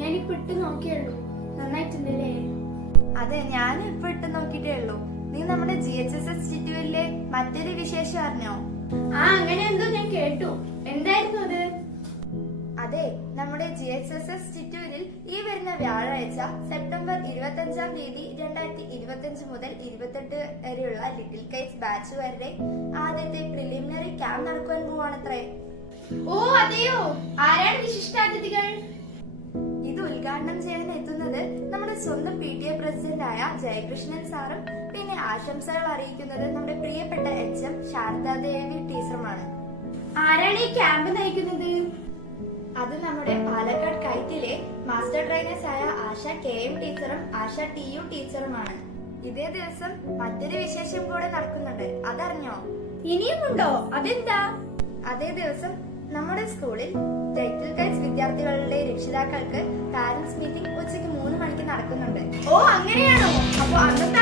ഞാനിപ്പോ ഇട്ട് നോക്കിയുള്ളൂ നന്നായിട്ടുണ്ടല്ലേ അതെ ഞാൻ ഇപ്പൊ ഇട്ട് നോക്കിട്ടേ ഉള്ളൂ. നീ നമ്മുടെ ജി എച്ച് എസ് ചിറ്റുവിലെ മറ്റൊരു വിശേഷം അറിഞ്ഞോ? ആ അങ്ങനെ എന്തോ ഞാൻ കേട്ടു. എന്തായിരുന്നു അത്? അതെ നമ്മുടെ ജി എച്ച് എസ് എസ് ചിറ്റൂരിൽ ഈ വരുന്ന വ്യാഴാഴ്ച സെപ്റ്റംബർ ഇരുപത്തി അഞ്ചാം തീയതി രണ്ടായിരത്തി ഇരുപത്തി അഞ്ച് മുതൽ ഇരുപത്തെട്ട് വരെയുള്ള ലിറ്റിൽ കൈറ്റ്സ് ബാച്ച് വരെ ആദ്യത്തെ പ്രിലിമിനറി ക്യാമ്പ് നടക്കുവാൻ പോവാണത്രേ. ഓ അതെയോ? ആരാണ് ഉദ്ഘാടനം ചെയ്യാൻ എത്തുന്നത് നമ്മുടെ സ്വന്തം പി ടി എ പ്രസിഡന്റ് ആയ ജയകൃഷ്ണൻ സാറും പിന്നെ ആശംസകൾ അറിയിക്കുന്നത് നമ്മുടെ പ്രിയപ്പെട്ട എച്ച് എം ശാരദാദേവി ടീച്ചറുമാണ്. ആരാണ് ഈ ക്യാമ്പ് നയിക്കുന്നത്? അത് നമ്മുടെ പാലക്കാട് കൈറ്റിലെ മാസ്റ്റർ ട്രെയിനേഴ്സ് ആയ ആശ കെ എം ടീച്ചറും ആശ ടി യു ടീച്ചറുമാണ്. ഇതേ ദിവസം മറ്റൊരു വിശേഷം കൂടെ നടക്കുന്നുണ്ട്. അതറിഞ്ഞോ? ഇനിയുമുണ്ടോ? അതെന്താ? അതേ ദിവസം നമ്മുടെ സ്കൂളിൽ ടൈറ്റിൽ ഗൈഡ്സ് വിദ്യാർത്ഥികളുടെ രക്ഷിതാക്കൾക്ക് പാരന്റ്സ് മീറ്റിംഗ് ഉച്ചയ്ക്ക് മൂന്ന് മണിക്ക് നടക്കുന്നുണ്ട്. ഓ അങ്ങനെയാണോ? അപ്പൊ നന്നായി